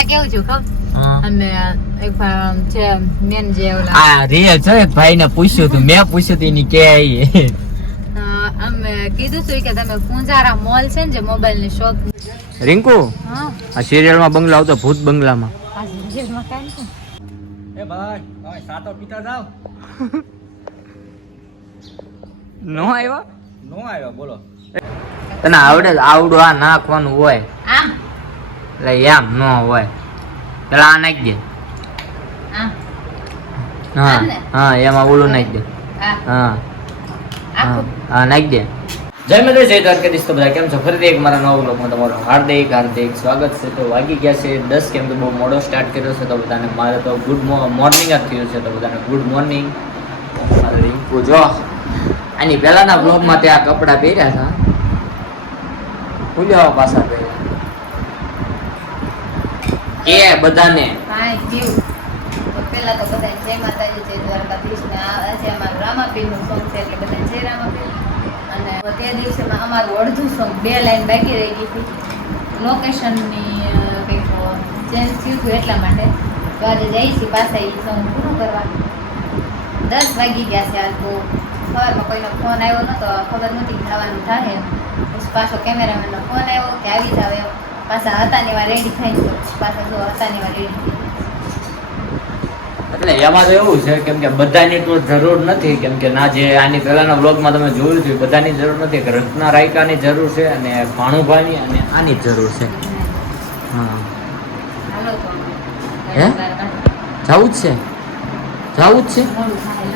હમણાં કેવું છું ખબર? હા. એક ભા- મેન જે આ રિયલ છે ભાઈ પૂછ્યું હતું મેં પૂછ્યું હતું એની કે આવી અમે કીધું હતું કે તમે પૂંજારા મોલ છે ને જે મોબાઈલની શોપ રિંકુ? આ સિરિયલમાં બંગલો આવતો ભૂત બંગલામાં. આ જગ્યામાં કાંઈ નથી. એ ભાઈ ભાઈ સાતો પીતા જાવ નો આવ્યો? નો આવ્યો બોલો. તને આવડે આવડો આ નાખવાનું હોય. આમ? એટલે એમ ન હોય. પેલા આ નાખી દે. હા? હા એમાં ઓલું નાખી દે. હા. હા. નાખી દે. જય માતા જય દ્વારકાધીશ તો બધા કેમ છો? ફરીથી એક મારા નવા બ્લોગમાં તમારું હાર્દિક હાર્દિક સ્વાગત છે. તો વાગી ગયા છે દસ કેમ તો બહુ મોડો સ્ટાર્ટ કર્યો છે તો બધાને મારે તો ગુડ મોર્નિંગ જ થયું છે તો બધાને ગુડ મોર્નિંગ રિંકુ જો. આની પહેલાના બ્લોગમાં તે આ કપડાં પહેર્યા હતા. ખુલ્યા પાછા પહેર્યા એ બધાને. કેવું તો બધા જય માતાજી જય દ્વારકાધીશ ને આજે અમારું રામાપીર સોંગ છે એટલે બધા જય રામાપીર. અને તે દિવસે અમારું અડધું સોંગ બે લાઈન બાકી રહી ગઈ હતી. લોકેશનની કંઈક ચેન્જ થયું હતું એટલા માટે. તો આજે જઈ છીએ પાછા એ સોંગ પૂરું કરવા. દસ વાગી ગયા છે આજ તો. સવારમાં કોઈનો ફોન આવ્યો નતો ખબર નહોતી કે જવાનું થાય પછી પાછો કેમેરામેનનો ફોન આવ્યો કે આવી જાવ એમ. પાછા હતાની વાર રેડી થઈ તો પાછા જો હતાની વાર રેડી એટલે એમાં તો એવું છે કેમ કે બધાની તો જરૂર નથી કેમ કે ના જે આની પહેલાના બ્લોગમાં તમે જોયું છે બધાની જરૂર નથી કે રત્ના રાયકાની જરૂર છે અને ભાણુભાઈની અને આની જરૂર છે. હા. હે? જવું જ છે. જવું જ છે.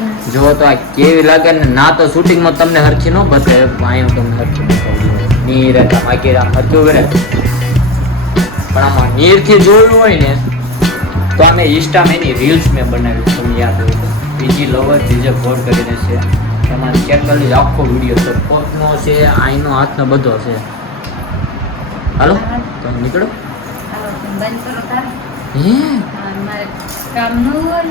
ને. જો તો આ કેવી લાગે ને ના તો શૂટિંગમાં તમને હરખી ન બતાવે અહીંયા તમને હરખી બતાવું. નીર હતા માકેરા હતું કરે પણ આમાં નીરથી જોયું હોય ને તો અમે ઇન્સ્ટામાં એની રીલ્સ મેં બનાવી તમને યાદ હોય તો. બીજી લવર જે ફોર કરીને છે. એમાં ચેક કરી આખો વીડિયો છે. પોતનો છે આઈનો હાથનો બધો છે. હાલો તો નીકળો. બંધ કરો તારે હે? કામ ન હોય.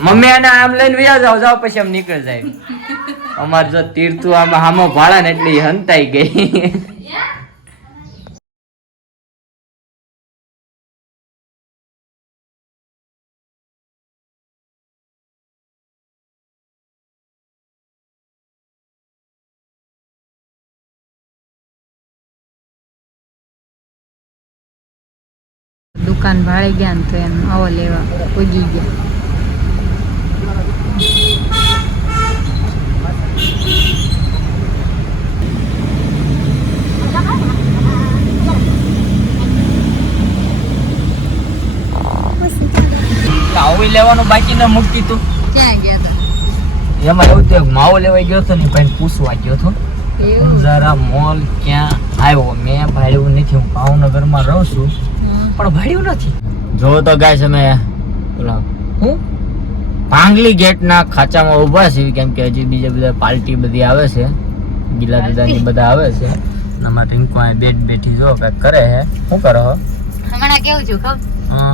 મમ્મી આને આમ લઈને વ્યા જાવ જાવ પછી આમ નીકળી જાય. અમારે જો તીર્થુ આમાં હામો ભાડા ને એટલે હંતાઈ ગઈ. દુકાન ભાડે ગયા ને તો એમ આવો લેવા ઉગી ગયા. આવું લેવાનું બાકી ન મૂકતી તું. ક્યાં ગયા હતા એમાં એવું તો માવો લેવાય ગયો હતો ને ભાઈ પૂછવા ગયો હતો. જરા મોલ ક્યાં આવ્યો? મેં ભાડ્યું નથી હું ભાવનગરમાં રહું છું. પણ ભાડ્યું નથી. જો તો ગાય અમે ઓલા હું? પાંગલી ગેટના ખાચામાં ઊભા છીએ કેમ કે હજી બીજા બધા પાર્ટી બધી આવે છે. ગીલા દાદાની બધા આવે છે. અને અમારે રિંકુ અહીં બેઠ બેઠી જો કંઈક કરે હે શું કરો હમણાં કેવું છું ખબર?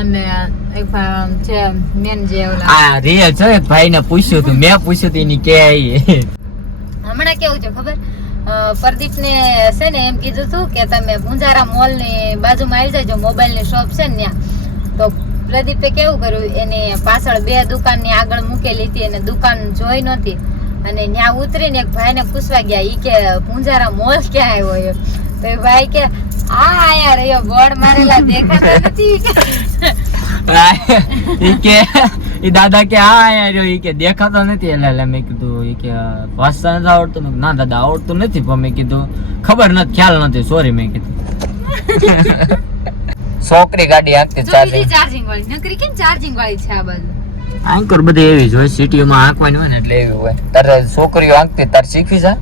અમે એક ભા- જે મેન જે ઓલા આ રિયલ છે ભાઈ ને પૂછ્યું હતું મેં પૂછ્યું હતું એની કે હમણાં કેવું છે ખબર? પ્રદીપ ને છે ને એમ કીધું હતું કે તમે પૂંજારા મોલની બાજુમાં આવી જાજો મોબાઈલની શોપ છે ને ત્યાં. તો પ્રદીપે કેવું કર્યું? એને પાછળ બે દુકાનની આગળ મૂકેલી હતી અને દુકાન જોઈ નહોતી. અને ત્યાં ઉતરીને એક ભાઈ ને પૂછવા ગયા ઈ કે પૂંજારા મોલ ક્યાં આવ્યો એમ તો એ ભાઈ કે આ આયા રહ્યો બોર્ડ મારેલા દેખાતા નથી. ઈ કે એ દાદા કે આ અહીંયા રહ્યો. એ કે દેખાતો નથી. એટલે એટલે મેં કીધું એ કે ભાષા નથી આવડતું ના દાદા આવડતું નથી. પણ મેં કીધું ખબર નથી ખ્યાલ નથી સોરી મેં કીધું. છોકરી ગાડી હાંકતી ચાર્જિંગ ચાર્જિંગ વાળી. નકરી કેમ ચાર્જિંગ વાળી છે આ બધું આંકર બધી એવી જ હોય સિટીમાં આંકવાની હોય ને એટલે એવી હોય. તારે છોકરીઓ આંકતી તારે શીખવી જા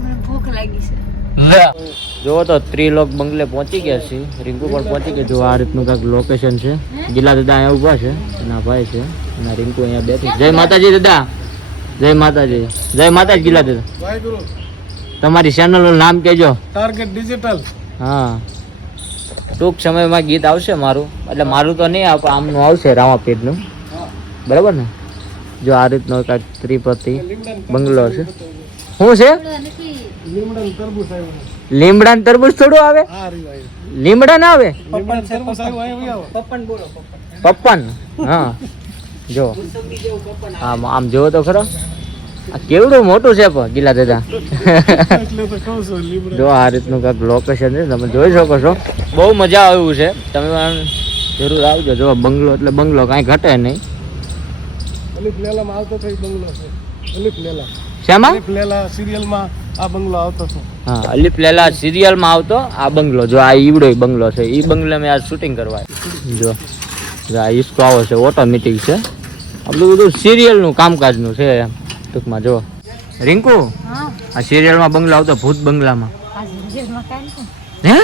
મને ભૂખ લાગી છે. જો તો ત્રિલોક બંગલે પહોંચી ગયા છે રિંકુ પણ પહોંચી ગયા. જો આ રીતનું કાંઈક લોકેશન છે. ગીલા દાદા અહીંયા ઊભા છે. એના ભાઈ છે. અને રિંકુ અહીંયા બેઠી જય માતાજી દાદા. જય માતાજી. જય માતાજી ગીલા દાદા. તમારી ચેનલનું નામ કહેજો. ટાર્ગેટ ડિજિટલ હા. ટૂંક સમયમાં ગીત આવશે મારું. એટલે મારું તો નહીં આપણે પણ આમનું આવશે રામાપીરનું. બરાબર ને? જો આ રીતનો કાંઈક ત્રિપતિ બંગલો છે. શું છે? લીમડા ને તરબૂચ થોડું આવે? હા લીમડા ના આવે? પપ્પન બોલો પપ્પન. પપ્પન? હા. જો. આમ આમ જોવો તો ખરો. આ કેવડું મોટું છે પણ ગીલા દાદા. એટલે તો કહું છું લીમડા જો આ રીતનું કાંઈક લોકેશન છે તમે જોઈ શકો છો. બહુ મજા આવ્યું છે. તમે જરૂર આવજો. જો બંગલો એટલે બંગલો કાંઈ ઘટે નહીં. અલીફ લેલામાં આવતો થઈ બંગલો છે. અલીફ લેલા. શેમાં? અલીફ લેલા સિરિયલમાં આ બંગલો આવતો છે હા અલીફ લેલા સિરિયલમાં આવતો આ બંગલો. જો આ ઈવડો બંગલો છે ઈ બંગલે મેં આજ શૂટિંગ કરવા જો જો આ ઈસકો આવો છે ઓટોમેટિક છે. આપણું બધું સિરિયલનું કામકાજનું છે એમ. ટૂંકમાં જો. રિંકુ હા. આ સિરિયલમાં બંગલો આવતો ભૂત બંગલામાં. આ. હે.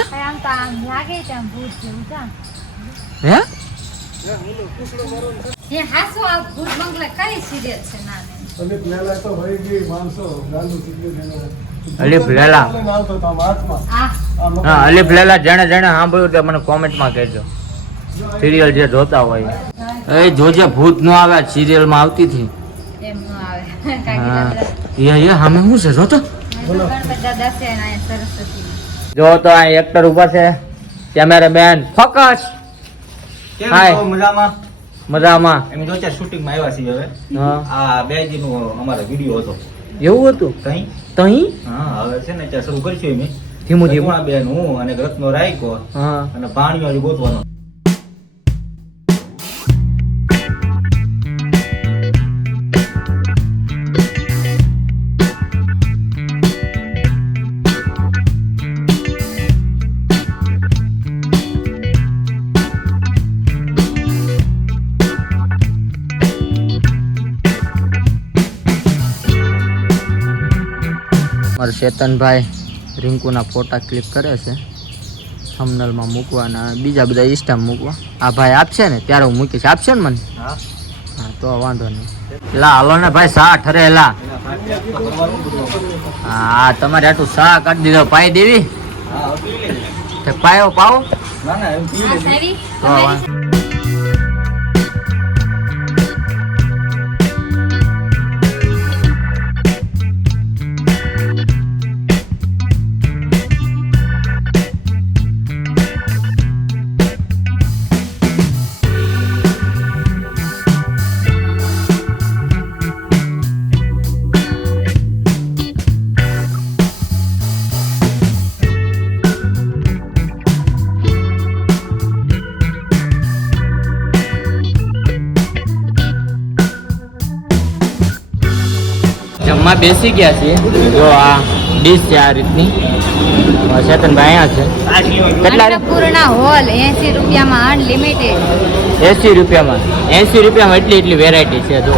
હે? એ હાસુ આ ભૂત બંગલા કઈ સિરિયલ છે ના. અલીફ લેલા તો હોય ગઈ માણસો ચીકલી અલીફ. હા. અલીફ લેલા જેણે જેણે સાંભળ્યું તે મને કોમેન્ટમાં કહેજો. સિરિયલ જે જોતા હોય. એ જોજે ભૂત નો આવે સિરિયલમાં આવતી હતી. અહીંયા જો તો આ એક્ટર ઊભા છે. Cameraman focus. કેમ હાય. છો મજામાં? મજામાં. એમ જો ચાર શૂટિંગમાં આવ્યા છીએ હવે. આ બે દીનો અમારો વીડિયો હતો. એવું હતું? તઈ હા હવે છે ને ચાર શરૂ કરશું એમ. ધીમું ધીમું. બેન હું અને રત્નો રાયકો હા. અને પાણીઓ ગોતવાનો. મારા ચેતનભાઈ રિંકુના ફોટા ક્લિક કરે છે. થમનલમાં મૂકવાના બીજા બધા ઇન્સ્ટામાં મૂકવા. આ ભાઈ આપશે ને ત્યારે હું મૂકીશ. આપશે ને મને? હા. તો વાંધો નહીં. લા હાલો ને ભાઈ સા કરવાનું બધું. હા તમારે આટલું સા કાઢી દીધો પાઈ દેવી? હા હવે પી લેજે. તે પાયો પાવો? ના ના બેસી ગયા છીએ. જો આ ડીશ છે આ રીતની. ચેતનભાઈ અહીંયા છે. કેટલા પૂર્ણા હોલ એસી રૂપિયામાં અનલિમિટેડ એસી રૂપિયામાં. એસી રૂપિયામાં એટલી એટલી વેરાયટી છે જો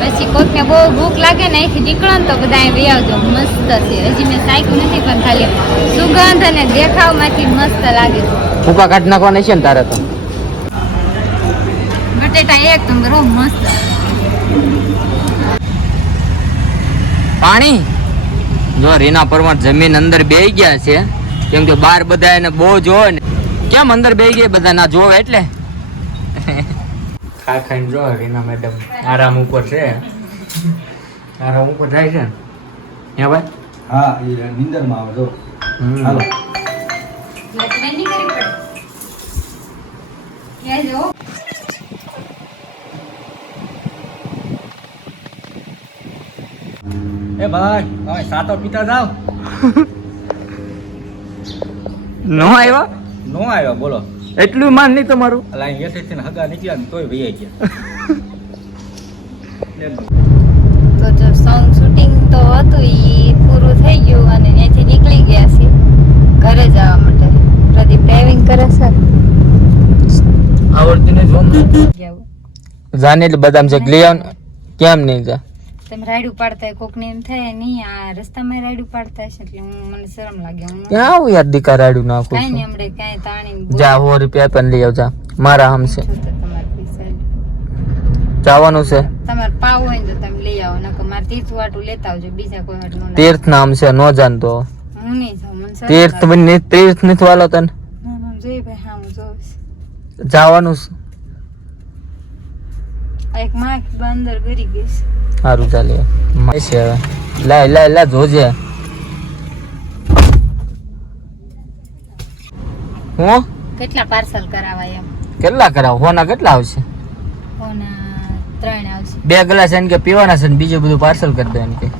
પછી કોકને બહુ ભૂખ લાગે ને અહીંથી નીકળો ને તો બધા અહીં આવજો મસ્ત છે. હજી મેં સાયકું નથી પણ ખાલી સુગંધ અને દેખાવમાંથી મસ્ત લાગે ફૂકા કાઢ નાખવાના છે ને તારે તો. બટેટા એક નંબર ઓ મસ્ત. પાણી? જો રીના પરમાર જમીન અંદર બેહી ગયા છે કેમ કે બાર બધા એને બહુ જોવે ને. કેમ અંદર બે ગયા બધા? ના જોવે એટલે? ખા ખાઈને જો રીના મેડમ આરામ ઉપર છે. આરામ ઉપર જાય છે હે ભાઈ? હા એ નિંદરમાં આવે જો. હાલો એટલે તમે નહીં કરવી પડે ક્યાં જો એ ભાઈ તમે સાતો પીતા જાવ નો આવ્યા? નો આવ્યો બોલો. એટલું માન નહીં તમારું? અલા અહીં હેઠેથી ને હગા નીકળ્યા ને તોય વહી ગયા. તો જો સોંગ શૂટિંગ તો હતું એ પૂરું થઈ ગયું અને ત્યાંથી નીકળી ગયા છે ઘરે જવા માટે. પ્રદીપ ડ્રાઇવિંગ કરે છે? આવડતું જોમ. જાને એટલે બદામ છે. ગ્લિયન કેમ નહીં જા? તમે રાઈડ ઉપાડતા હોય કોકને એમ થાય નહીં આ રસ્તામાં રાઈડ ઉપાડતા હશે. એટલે હું મને શરમ લાગે હું ક્યાં આવું યાર દીકા રાડું નાખું કાંઈ નહીં હમણાં કાંઈ તાણી જા સો રૂપિયા પણ લઈ આવજા. મારા હમશે જવાનું છે. તમારે પાવ હોય તો તમે લઈ આવો નકર મારે તીર્થ વાટું લેતા આવજો બીજા કોઈ વાટું ન તીર્થ નામ છે નો જાણતો હું નહીં જાઉં મને તીર્થ. બની તીર્થ નથી વાલો તને. ના ના જોઈ ભાઈ હા હું જોઉં જવાનું છે. એક માખ અંદર ગરી ગઈ સારું ચાલે. માસી હવે. લાય લાય લા જોજે. હું? કેટલા પાર્સલ કરાવા એમ? કેટલા કરાવ? હોના કેટલા આવશે? હોના ત્રણ આવશે. બે ગ્લાસ એમ કે પીવાના છે ને બીજું બધું પાર્સલ કરી દો એમ કે.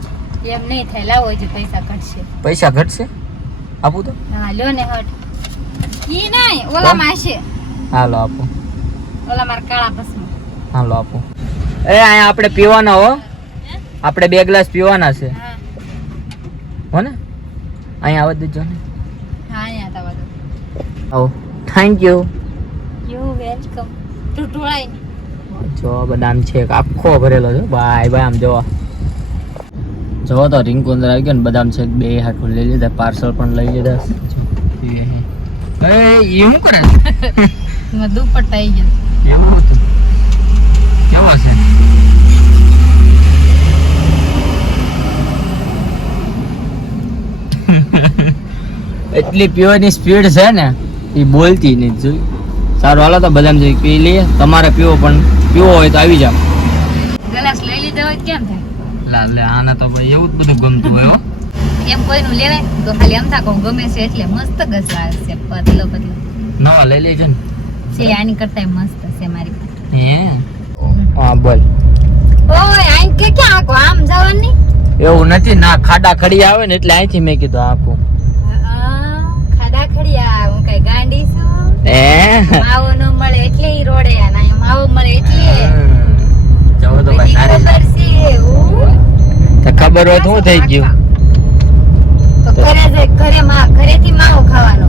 એમ નહીં થાય લાવો જે પૈસા ઘટશે. પૈસા ઘટશે? આપું તો. હા લ્યો ને હટ. ઈ નહીં ઓલા માં હશે. હાલો આપો. ઓલા મારા કાળા ભસ્મ. હાલો આપો. એ અહીંયા આપણે પીવાના હો. આપણે બે ગ્લાસ પીવાના છે. હો. ને? અહીંયા આવવા દેજો ને. હા આવો. Thank you you welcome to ઢોળાય જો બદામ છે આખો ભરેલો છે. ભાઈ ભાઈ આમ જોવા. જો તો રિંકુ અંદર આવી ગયો ને. બદામ છે બે હાથું લઈ લીધા. પાર્સલ પણ લઈ લીધા. એ હે. શું કરે? દુપટ્ટા આવી ગયો. એવું હતું. કેવો છે એટલી પીવાની સ્પીડ છે ને એ બોલતી નહીં જોઈ. સારું હાલો તો બધા જોઈ પી લઈએ. તમારે પીવો પણ પીવો હોય તો આવી જાઓ. ગ્લાસ લઈ લીધો હોય કેમ થાય? લા લે આના તો ભાઈ એવું જ બધું ગમતું હોય હો. એમ કોઈનું લેવાય? તો ખાલી એમ થાકો ગમે છે એટલે મસ્ત ગજ લાગે છે પતલો પતલો. ના લઈ લેજો ને છે આની કરતા મસ્ત છે મારી પાસે. હે? હા બોલ. ઓય આઈ કે કે આકો આમ જવાની? એવું નથી ના ખાડા ખડી આવે ને એટલે અહીંથી મેં કીધું આકો ખાડા ખડિયા હું કઈ ગાંડી છું? એ માવો ન મળે એટલે ઈ રોડે ના માવો મળે એટલે જવો તો ભાઈ ખબર છે તો ખબર હોય તો શું થઈ ગયું. તો ઘરે ઘરે માં ઘરેથી માવો ખાવાનો.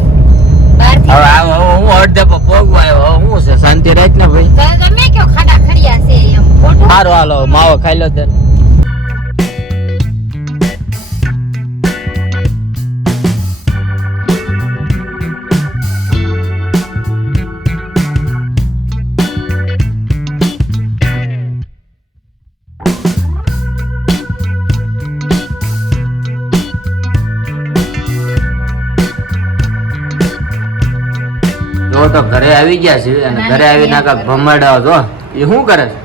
હવે હું અડધે પર પોગવા આવ્યો હવે હું છે? શાંતિ રાખ ને ભાઈ. તમે કયો ખાડા ખડિયા છે એમ? ખોટું? હાલો માવો ખાઈ લો તે તો ઘરે આવી ગયા છે અને ઘરે આવી કાંક ભમરડાઓ જો એ શું કરે છે?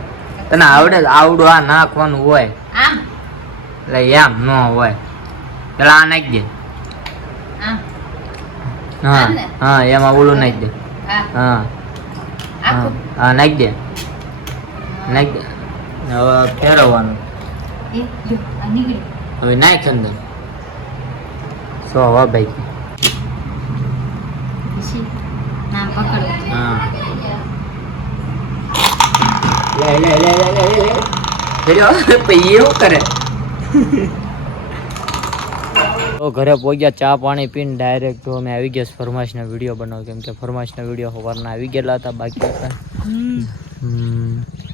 તને આવડે? આવડું આ નાખવાનું હોય. એટલે એમ ન હોય. પેલા આ નાખી દે. હા હા એમાં ઓલું નાખી દે. હા. હા. નાખી દે. નાખી દે. હવે ફેરવવાનું. હવે નાખ અંદર. સો હવા ભાઈ. પછી ના હા. લે લે લે લે લે લે. ફેર્યો પછી એવું કરે. તો ઘરે પહોંચ્યા ચા પાણી પીને ડાયરેક્ટ તો અમે આવી ગયા ફરમાશના વીડિયો બનાવ કેમ કે ફરમાશના વીડિયો સવારના આવી ગયેલા હતા બાકી હતા. હમ.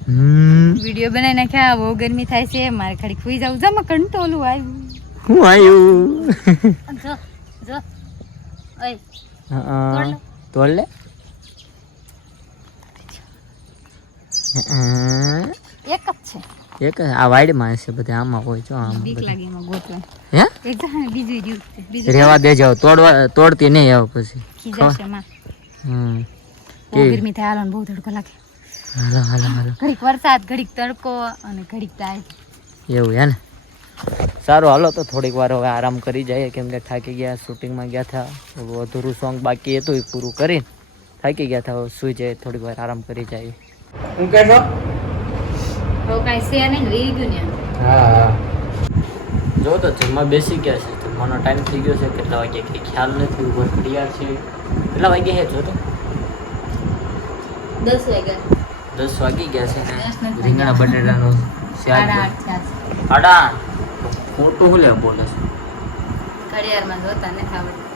હમ. વીડિયો બનાવી નાખ્યા બહુ ગરમી થાય છે મારે ખાલી ખુઈ જાવ જમા કંટોલું આવ્યું. હું આવ્યું? જો જો. ઓય. હા તોડ લે. એક જ છે. એક આ બધા આમાં હોય જો આમાં બીક બધા. લાગે એમાં ગોતવા. હે? એક જા બીજું રહ્યું. છે. બીજું રેવા દેજો તોડવા તોડતી નહીં આવ પછી. ખીજાશે માં હમ. કે- ગરમી થાય હાલો ને બહુ તડકો લાગે. હાલો હાલો હાલો. ઘડીક વરસાદ ઘડીક તડકો અને ઘડીક તાય એવું હે ને? સારું હાલો તો થોડીક વાર હવે આરામ કરી જઈએ. કેમ કે થાકી ગયા શૂટિંગમાં ગયા હતા અધૂરું સોંગ બાકી હતું એ પૂરું કરી થાકી ગયા હતા સુઈ જાય થોડીક વાર આરામ કરી જઈએ. હું કહેશો હવે કાંઈ છે નહીં રહી ગયું ને હા જો તો જમવા બેસી ગયા છે. જમવાનો ટાઈમ થઈ ગયો છે કેટલા વાગે કંઈ ખ્યાલ નથી ઉપર તૈયાર છે. કેટલા વાગે છે જો તો? દસ વાગ્યા દસ વાગી ગયા છે ને? રીંગણા બટેટાનો સાડા આઠ છે. સાડા આઠ. ખોટું શું લ્યા બોલે છે. ઘડિયાળમાં જોતા આવડતું.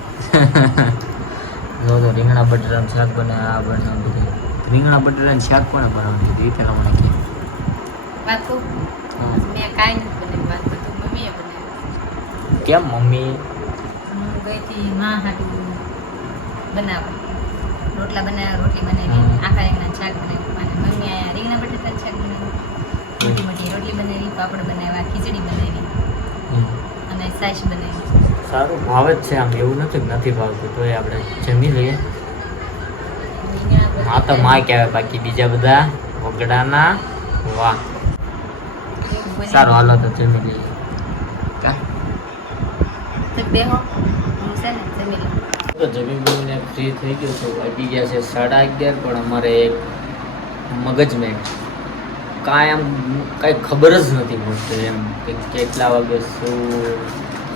જો તો રીંગણા બટેટાનું શાક બને આ બને બધું. રીંગણા બટેટાનું શાક કોને બનાવ્યું દીધું એ પહેલા મને વાત? મેં કાંઈ નથી બનાવ્યું વાત બધું મમ્મીએ બનાવ્યું. કેમ મમ્મી? હું ગઈ હતી માં બનાવવા. રોટલા બનાવ્યા રોટલી બનાવી. આખા રીંગણા શાક બનાવ્યું. અને મમ્મી આયા રીંગણા બટાટાનું શાક બનાવ્યું. મોટી મોટી રોટલી બનાવી પાપડ બનાવ્યા ખીચડી બનાવી. અને સાઈશ બનાવી સારું ભાવે જ છે આમ એવું નથી નથી ભાવતું તોય આપણે જમી લઈએ. હા તો માં કહેવાય બાકી બીજા બધા વગડાના વાહ. સારું હાલો તો જમી લઈએ. કા? તો જમી ફ્રી થઈ ગયો છું. વાગી ગયા છે સાડા અગિયાર પણ અમારે એક મગજમાં કાંઈ આમ કાંઈ ખબર જ નથી પડતી એમ કે કેટલા વાગે શું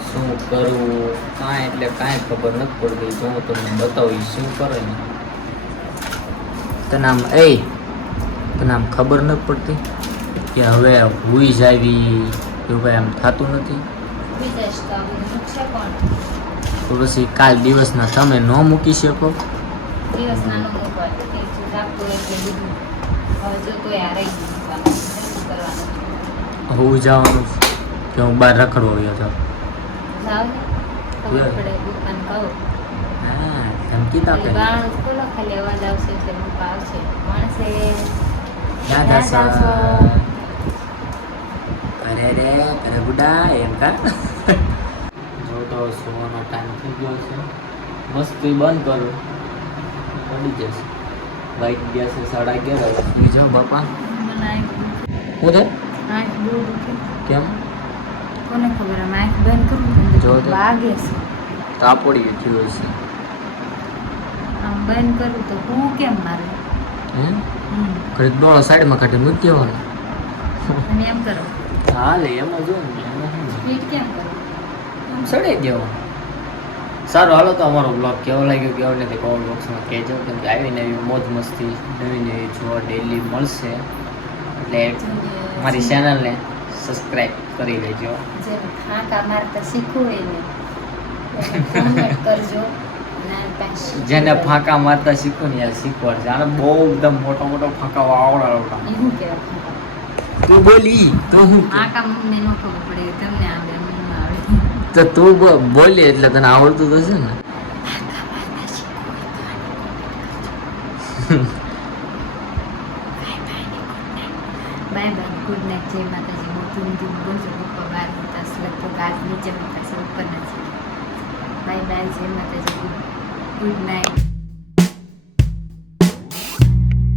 શું કરવું કાંઈ એટલે કાંઈ ખબર નથી પડતી. જો હું તમને બતાવી શું કરે ને. તને આમ એ તને આમ ખબર નથી પડતી કે હવે હુઈ જાવી એવું કાંઈ આમ થતું નથી? તો પછી કાલ દિવસના તમે ન મૂકી શકો? દિવસના ન મૂકવા તો તે ચીજ એટલે બીજું હવે જો તો યાર કરવાનું હું જવાનું કે હું બહાર રખડવો ગયો હતો? અરે રે અરે બુડા એમ કા? જો તો સુવાનો ટાઈમ થઈ ગયો છે. મસ્તી બંધ કરો. પડી જશે. વાઈટ ગયા છે સાડા અગિયાર હવે બીજો બાપા? બહુ કેમ? કોને ખબર? આંખ બંધ કરું જો. વાગે છે. તાપડી થયું છે. આમ બંધ કરું તો હું કેમ મારે? હે. ઘડીક ડોળો સાઈડમાં કાઢી મૂકી દેવાનો. અને એમ કરો. હા લે એમાં જો? સ્વીટ કેમ કરો? આમ સડાઈ દેવો સારું હાલો તો અમારો બ્લોગ કેવો લાગ્યો? કેવો નથી કોમેન્ટ બોક્સમાં કહેજો. કેમ કે આવી નવી મોજ મસ્તી નવી નવી જોવા ડેલી મળશે. એટલે મારી ચેનલને સબસ્ક્રાઇબ કરી લેજો જેને ફાંકા મારતા શીખવું એને કરજો જેને ફાંકા મારતા શીખો ને યાર શીખવાડશે આને બહુ એકદમ મોટો મોટો ફાંકા આવડા આવડા તું બોલી તો હું ફાંકા મને ન ખબર પડે તમને આવે આવડે. તો તું બોલી એટલે તને આવડતું તો છે ને બાય બાય ગુડ નાઇટ જય માતાજી. બહુ ધૂમ ધૂમ બોલજો પપ્પા બહાર હતા લગભગ આજ નીચે હતા ઉપર નથી. બાય બાય જય માતાજી. Good night